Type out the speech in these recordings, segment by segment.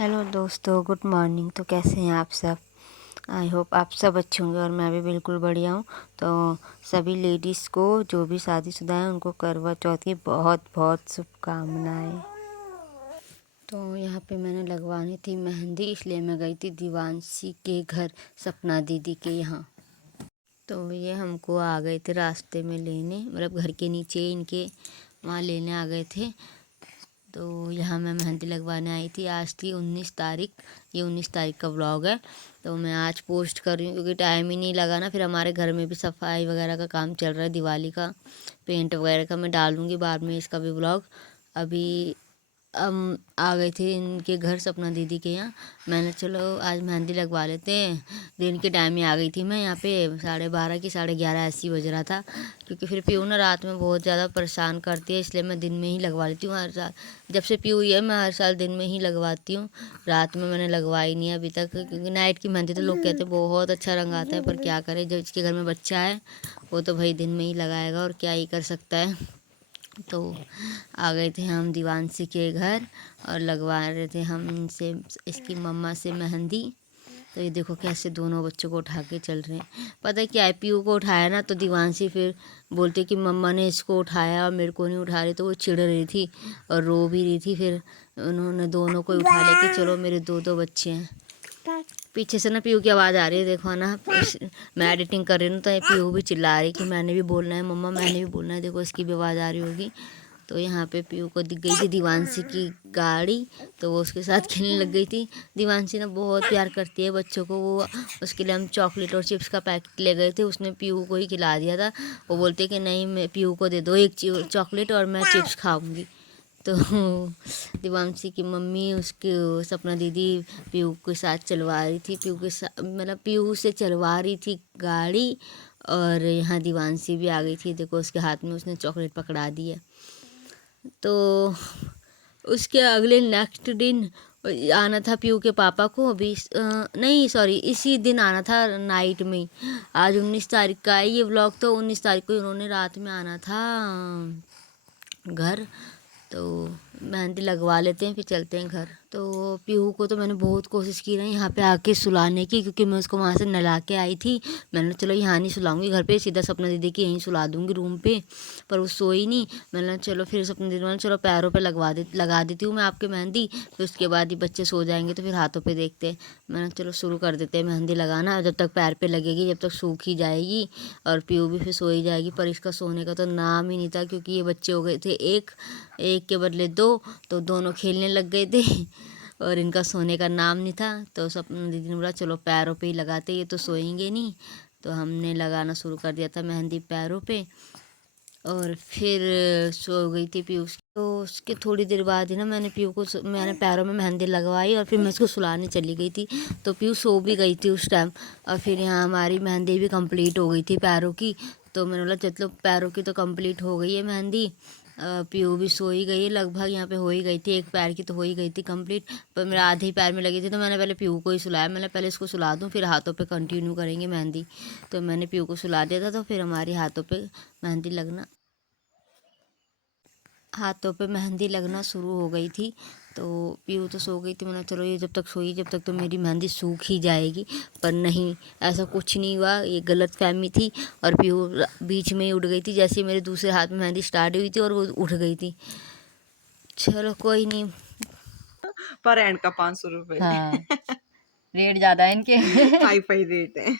Hello दोस्तों, good morning. तो कैसे हैं आप सब? आई होप आप सब अच्छे होंगे और मैं भी बिल्कुल बढ़िया हूँ। तो सभी लेडीज़ को, जो भी शादीशुदा हैं, उनको करवा चौथ की बहुत बहुत शुभकामनाएं। तो यहाँ पे मैंने लगवानी थी मेहंदी, इसलिए मैं गई थी दिवांशी के घर, सपना दीदी के यहाँ। तो ये हमको आ गए थे रास्ते में लेने, मतलब घर के नीचे इनके वहाँ लेने आ गए थे। तो यहाँ मैं मेहंदी लगवाने आई थी। आज थी 19 तारीख, ये 19 तारीख का व्लॉग है। तो मैं आज पोस्ट कर रही हूँ क्योंकि टाइम ही नहीं लगा ना। फिर हमारे घर में भी सफाई वगैरह का काम चल रहा है, दिवाली का पेंट वगैरह का। मैं डालूँगी बाद में इसका भी व्लॉग। अभी हम आ गए थे इनके घर, सपना दीदी के यहाँ। मैंने चलो आज मेहंदी लगवा लेते हैं। दिन के टाइम ही आ गई थी मैं यहाँ पे, 12:30 की 11:30 ऐसी बज रहा था। क्योंकि फिर पीहू ना रात में बहुत ज़्यादा परेशान करती है, इसलिए मैं दिन में ही लगवा लेती हूँ हर साल। जब से पीहू हुई है मैं हर साल दिन में ही लगवाती हूँ। रात में मैंने लगवाई नहीं अभी तक, क्योंकि नाइट की मेहंदी तो लोग कहते हैं बहुत अच्छा रंग आता है, पर क्या करें, जो जिसके घर में बच्चा है वो तो भाई दिन में ही लगाएगा और क्या ही कर सकता है। तो आ गए थे हम दिवांशी के घर और लगवा रहे थे हम इनसे, इसकी मम्मा से मेहंदी। तो ये देखो कैसे दोनों बच्चों को उठा के चल रहे हैं। पता है क्या है, पीयू को उठाया ना तो दिवांशी फिर बोलते कि मम्मा ने इसको उठाया और मेरे को नहीं उठा रही, तो वो चिढ़ रही थी और रो भी रही थी। फिर उन्होंने दोनों को उठा ले कि चलो मेरे दो दो बच्चे हैं। पीछे से ना पीयू की आवाज़ आ रही है, देखो ना। मैं एडिटिंग कर रही हूँ तो पीयू भी चिल्ला रही कि मैंने भी बोलना है मम्मा, मैंने भी बोलना है। देखो इसकी भी आवाज़ आ रही होगी। तो यहाँ पे पीयू को दिख गई थी दिवांशी की गाड़ी, तो वो उसके साथ खेलने लग गई थी। दिवांशी ना बहुत प्यार करती है बच्चों को। वो उसके लिए हम चॉकलेट और चिप्स का पैकेट ले गए थे, उसने पीयू को ही खिला दिया था। वो बोलते कि नहीं, मैं पीयू को दे दो एक चॉकलेट और मैं चिप्स खाऊंगी। तो दिवांशी की मम्मी उसके सपना दीदी पीयू के साथ चलवा रही थी, पीयू के साथ मतलब पीयू से चलवा रही थी गाड़ी। और यहाँ दिवांशी भी आ गई थी, देखो उसके हाथ में उसने चॉकलेट पकड़ा दी है। तो उसके अगले नेक्स्ट दिन आना था पीयू के पापा को। अभी नहीं सॉरी, इसी दिन आना था नाइट में ही। आज 19 तारीख का है ये व्लॉग, तो 19 तारीख को उन्होंने रात में आना था घर। तो मेहंदी लगवा लेते हैं फिर चलते हैं घर। तो पीहू को तो मैंने बहुत कोशिश की ना यहाँ पे आके सुलाने की, क्योंकि मैं उसको वहाँ से नला के आई थी। मैंने चलो यहाँ नहीं सुलाऊंगी, घर पे सीधा सपना दीदी की यहीं सुला दूंगी रूम पे। पर वो सोई नहीं। मैंने चलो फिर सपना दीदी मैंने चलो पैरों पे लगा देती हूँ मैं आपके मेहंदी, फिर उसके बाद ही बच्चे सो जाएंगे तो फिर हाथों पे देखते हैं। मैंने चलो शुरू कर देते हैं मेहंदी लगाना, जब तक पैर पे लगेगी जब तक सूख ही जाएगी और पीहू भी फिर सो ही जाएगी। पर इसका सोने का तो नाम ही नहीं था, क्योंकि ये बच्चे हो गए थे एक एक के बदले दो, तो दोनों खेलने लग गए थे और इनका सोने का नाम नहीं था। तो सपना दीदी ने बोला चलो पैरों पे ही लगाते, ये तो सोएंगे नहीं। तो हमने लगाना शुरू कर दिया था मेहंदी पैरों पे और फिर सो गई थी पीयू। तो उसके थोड़ी देर बाद ही ना मैंने पीयू को मैंने पैरों में मेहंदी लगवाई और फिर मैं उसको सुलाने चली गई थी। तो पीयू सो भी गई थी उस टाइम। और फिर यहाँ हमारी मेहंदी भी कंप्लीट हो गई थी पैरों की। तो मैंने बोला चलो पैरों की तो कंप्लीट हो गई है मेहंदी, पीयू भी सो ही गई है लगभग। यहाँ पे हो ही गई थी, एक पैर की तो हो ही गई थी कंप्लीट, पर मेरा आधे ही पैर में लगी थी। तो मैंने पहले पीयू को ही सुलाया, मैंने पहले इसको सुला दूँ फिर हाथों पे कंटिन्यू करेंगे मेहंदी। तो मैंने पीयू को सुला दिया था, तो फिर हमारी हाथों पे मेहंदी लगना शुरू हो गई थी। तो पीहू तो सो गई थी। मैंने चलो ये जब तक सोई जब तक तो मेरी मेहंदी सूख ही जाएगी, पर नहीं, ऐसा कुछ नहीं हुआ। ये गलत फहमी थी और पीहू बीच में ही उठ गई थी, जैसे मेरे दूसरे हाथ में मेहंदी स्टार्ट हुई थी और वो उठ गई थी। चलो कोई नहीं। पर एंड का 500 रुपए। हाँ, रेट ज़्यादा है इनके। हाई फाई रेट है।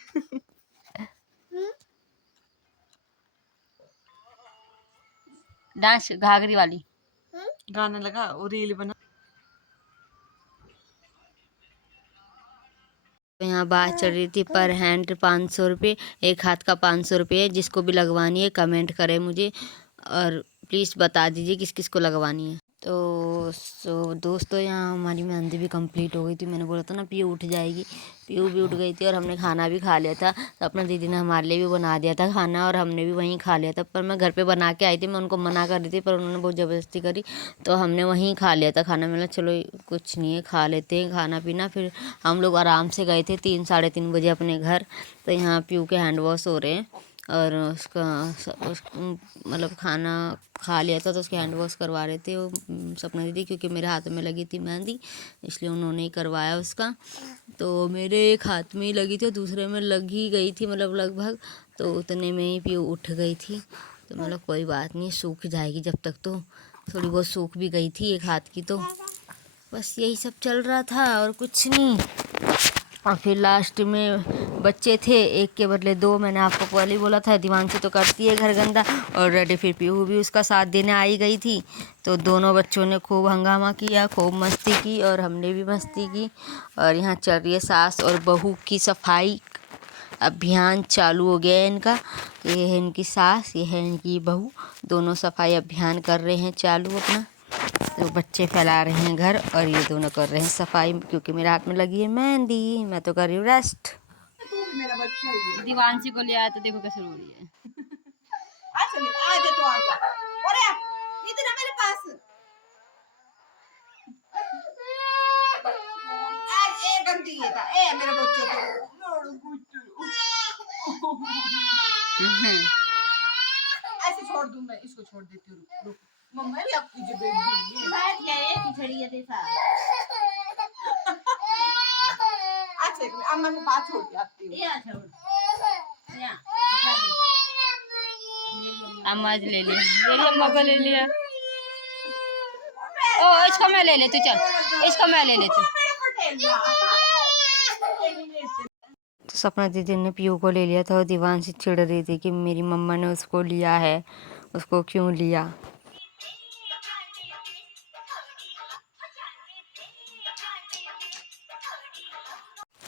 डांस घाघरी वाली गाना लगा वो रील बना। तो यहाँ बात चल रही थी पर हैंड 500 रुपये, एक हाथ का 500 रुपये। जिसको भी लगवानी है कमेंट करे मुझे और प्लीज़ बता दीजिए किस किस को लगवानी है। तो दोस्तों यहाँ हमारी मेहंदी भी कंप्लीट हो गई थी। मैंने बोला था ना पीयू उठ जाएगी, पीयू भी उठ गई थी और हमने खाना भी खा लिया था। तो अपना दीदी ने हमारे लिए भी बना दिया था खाना और हमने भी वहीं खा लिया था। पर मैं घर पे बना के आई थी, मैं उनको मना कर रही थी पर उन्होंने बहुत ज़बरदस्ती करी, तो हमने वहीं खा लिया था खाना। मैंने चलो कुछ नहीं है, खा लेते हैं खाना पीना। फिर हम लोग आराम से गए थे 3 साढ़े 3 बजे अपने घर। तो यहाँ पीयू के हैंड वॉश हो रहे हैं और उसका मतलब खाना खा लिया था तो उसके हैंड वॉश करवा रहे थे वो सपना दीदी, क्योंकि मेरे हाथ में लगी थी मेहंदी इसलिए उन्होंने ही करवाया उसका। तो मेरे एक हाथ में ही लगी थी और दूसरे में लग ही गई थी, मतलब लगभग, तो उतने में ही पीयू उठ गई थी। तो मतलब कोई बात नहीं, सूख जाएगी जब तक, तो थोड़ी बहुत सूख भी गई थी एक हाथ की। तो बस यही सब चल रहा था और कुछ नहीं। और फिर लास्ट में बच्चे थे एक के बदले दो, मैंने आपको पहले ही बोला था, दीवानसी तो करती है घर गंदा, और रेडी फिर पीहू भी उसका साथ देने आई गई थी। तो दोनों बच्चों ने खूब हंगामा किया, खूब मस्ती की और हमने भी मस्ती की। और यहाँ चल रही है सास और बहू की सफाई अभियान चालू हो गया है इनका। ये है इनकी सास, ये है इनकी बहू, दोनों सफाई अभियान कर रहे हैं चालू अपना। तो बच्चे फैला रहे हैं घर और ये दोनों कर रहे हैं सफाई, क्योंकि मेरे हाथ में लगी है मेहंदी, मैं तो कर रही हूँ रेस्ट। दीवानसी को ले आया तो देखो कैसे रो रही है। तो आजा। अरे इधर आ मेरे पास। आज ए गंदी है था ए मेरे बच्चे ऐसे छोड़ दूं मैं इसको, छोड़ देती हूँ। रुक मम्मा भी आपकी जो बेटी है बैठ गए पिछड़ी है देखा। अच्छा एक मिनट अम्मा को पास छोड़ के आती हूँ। या छोड़ या अम्मा ले लिया, मेरी अम्मा को ले लिया। ओ इसको मैं ले लेती, चल इसको मैं ले लेती। तो सपना दीदी ने पीयू को ले लिया था और दीवान से चिढ़ रही थी कि मेरी मम्मा ने उसको लिया है, उसको क्यों लिया।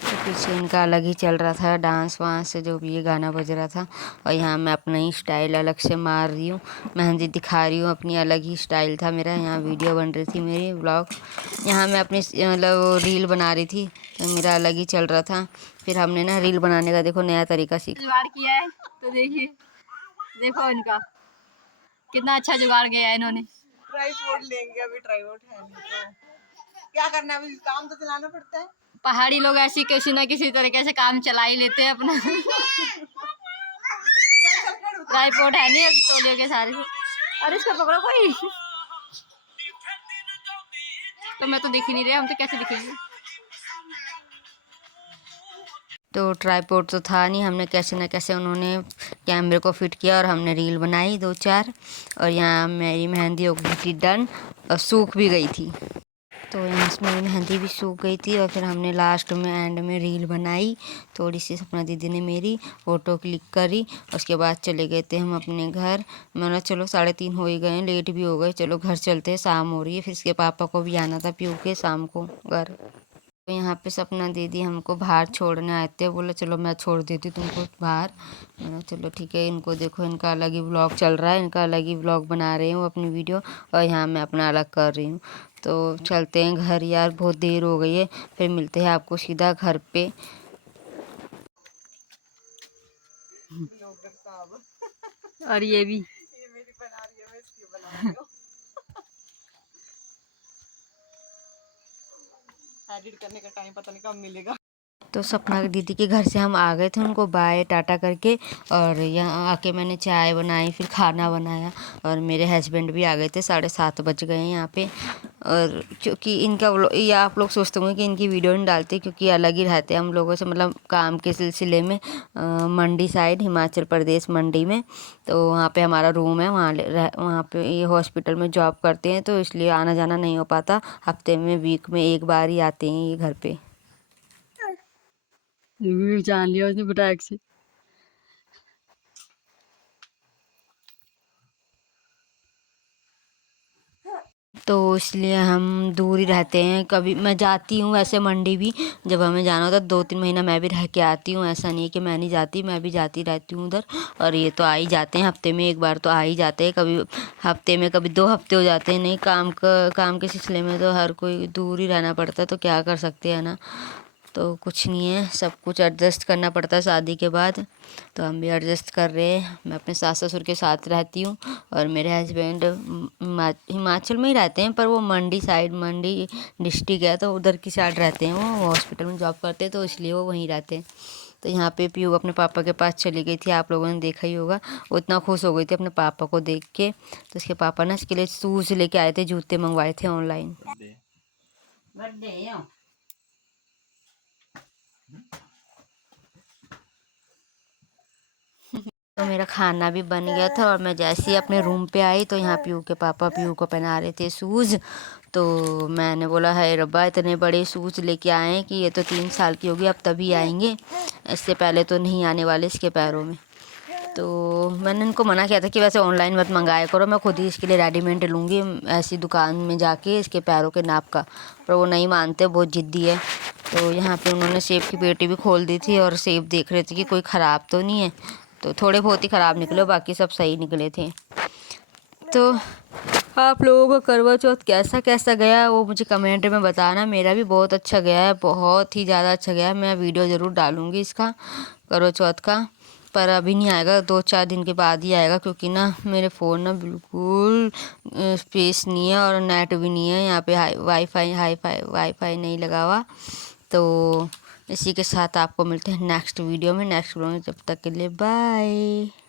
तो पीछे इनका अलग ही चल रहा था डांस वांस से, जो भी ये गाना बज रहा था। और यहाँ मैं अपना ही स्टाइल अलग से मार रही हूँ, मेहंदी दिखा रही हूँ, अपनी अलग ही स्टाइल था मेरा। यहाँ वीडियो बन रही थी मेरी व्लॉग, यहाँ मैं अपनी मतलब रील बना रही थी, तो मेरा अलग ही चल रहा था। फिर हमने ना रील बनाने का देखो नया तरीका जुगाड़ किया है, तो देखिए देखो इनका कितना अच्छा जुगाड़ किया है इन्होंने। ट्राइपॉड लेंगे, अभी ट्राइपॉड है नहीं तो क्या करना है, अभी काम तो चलाना पड़ता है। पहाड़ी लोग ऐसी किसी न किसी तरीके से काम चला ही लेते हैं अपना। ट्राइपॉड है नहीं तोलियों के सारे। अरे इसको पकड़ो कोई। तो मैं तो दिख ही नहीं रही, हम तो कैसे दिखेंगे। तो ट्राइपॉड तो था नहीं, हमने कैसे न कैसे उन्होंने कैमरे को फिट किया और हमने रील बनाई 2-4। और यहाँ मेरी मेहंदी हो गई थी डन और सूख भी गई थी। तो यहाँ मेरी मेहंदी भी सूख गई थी और फिर हमने लास्ट में एंड में रील बनाई थोड़ी सी। सपना दीदी ने मेरी फ़ोटो क्लिक करी, उसके बाद चले गए थे हम अपने घर। मैंने चलो 3:30 हो ही गए, लेट भी हो गए, चलो घर चलते हैं, शाम हो रही है। फिर इसके पापा को भी आना था पीयू के शाम को घर। तो यहाँ पे सपना दीदी हमको बाहर छोड़ने आए थे, बोले चलो मैं छोड़ देती तुमको बाहर। मैंने चलो ठीक है। इनको देखो इनका अलग ही व्लॉग चल रहा है, इनका अलग ही व्लॉग बना रही हूँ अपनी वीडियो, और यहाँ मैं अपना अलग कर रही हूँ। तो चलते हैं घर यार, बहुत देर हो गई है। फिर मिलते हैं आपको सीधा घर पे। और ये भी मेरी बना रही है, मैं इसकी बना रही हूँ। एडिट करने का टाइम पता नहीं कब मिलेगा। तो सपना दीदी के घर से हम आ गए थे, उनको बाय टाटा करके। और यहाँ आके मैंने चाय बनाई, फिर खाना बनाया, और मेरे हस्बैंड भी आ गए थे। 7:30 बज गए यहाँ पे। और क्योंकि इनका ये आप लोग सोचते होंगे कि इनकी वीडियो नहीं डालते, क्योंकि अलग ही रहते हैं हम लोगों से, मतलब काम के सिलसिले में। मंडी साइड, हिमाचल प्रदेश मंडी में, तो वहाँ पे हमारा रूम है, वहाँ पे ये हॉस्पिटल में जॉब करते हैं, तो इसलिए आना जाना नहीं हो पाता। हफ्ते में वीक में एक बार ही आते हैं ये घर पे। जान लिया उसने फटाक से। तो इसलिए हम दूर ही रहते हैं। कभी मैं जाती हूँ ऐसे मंडी भी, जब हमें जाना होता है 2-3 महीना मैं भी रह के आती हूँ। ऐसा नहीं है कि मैं नहीं जाती, मैं भी जाती रहती हूँ उधर। और ये तो आ ही जाते हैं, हफ्ते में एक बार तो आ ही जाते हैं। कभी हफ्ते में कभी 2 हफ्ते हो जाते हैं। नहीं काम के सिलसिले में तो हर कोई दूर ही रहना पड़ता है, तो क्या कर सकते हैं ना। तो कुछ नहीं है, सब कुछ एडजस्ट करना पड़ता है शादी के बाद। तो हम भी एडजस्ट कर रहे हैं। मैं अपने सास ससुर के साथ रहती हूँ, और मेरे हस्बैंड हिमाचल में ही रहते हैं, पर वो मंडी साइड, मंडी डिस्ट्रिक्ट है तो उधर की साइड रहते हैं। वो हॉस्पिटल में जॉब करते हैं, तो इसलिए वो वहीं रहते हैं। तो यहाँ पे पीयू अपने पापा के पास चली गई थी, आप लोगों ने देखा ही होगा। वो इतना खुश हो गई थी अपने पापा को देख के। तो उसके पापा ना इसके लिए शूज़ लेके आए थे, जूते मंगवाए थे ऑनलाइन। तो मेरा खाना भी बन गया था और मैं जैसे ही अपने रूम पे आई तो यहाँ पीयू के पापा पीयू को पहना रहे थे शूज़। तो मैंने बोला है रब्बा इतने बड़े शूज़ लेके आए हैं कि ये तो 3 साल की होगी अब तभी आएंगे, इससे पहले तो नहीं आने वाले इसके पैरों में। तो मैंने इनको मना किया था कि वैसे ऑनलाइन मत मंगाया करो, मैं खुद ही इसके लिए रेडीमेड लूँगी ऐसी दुकान में जाके इसके पैरों के नाप का। पर वो नहीं मानते, बहुत ज़िद्दी है। तो यहाँ पे उन्होंने सेब की पेटी भी खोल दी थी और सेब देख रहे थे कि कोई ख़राब तो नहीं है। तो थोड़े बहुत ही ख़राब निकले, बाकी सब सही निकले थे। तो आप लोगों को करवा चौथ कैसा कैसा गया वो मुझे कमेंट में बताना। मेरा भी बहुत अच्छा गया है, बहुत ही ज़्यादा अच्छा गया है। मैं वीडियो ज़रूर डालूँगी इसका करवा चौथ का, पर अभी नहीं आएगा, 2-4 दिन के बाद ही आएगा, क्योंकि ना मेरे फ़ोन ना बिल्कुल स्पेस नहीं है और नेट भी नहीं है यहाँ पे, वाईफाई नहीं लगा हुआ। तो इसी के साथ आपको मिलते हैं नेक्स्ट वीडियो में। जब तक के लिए बाय।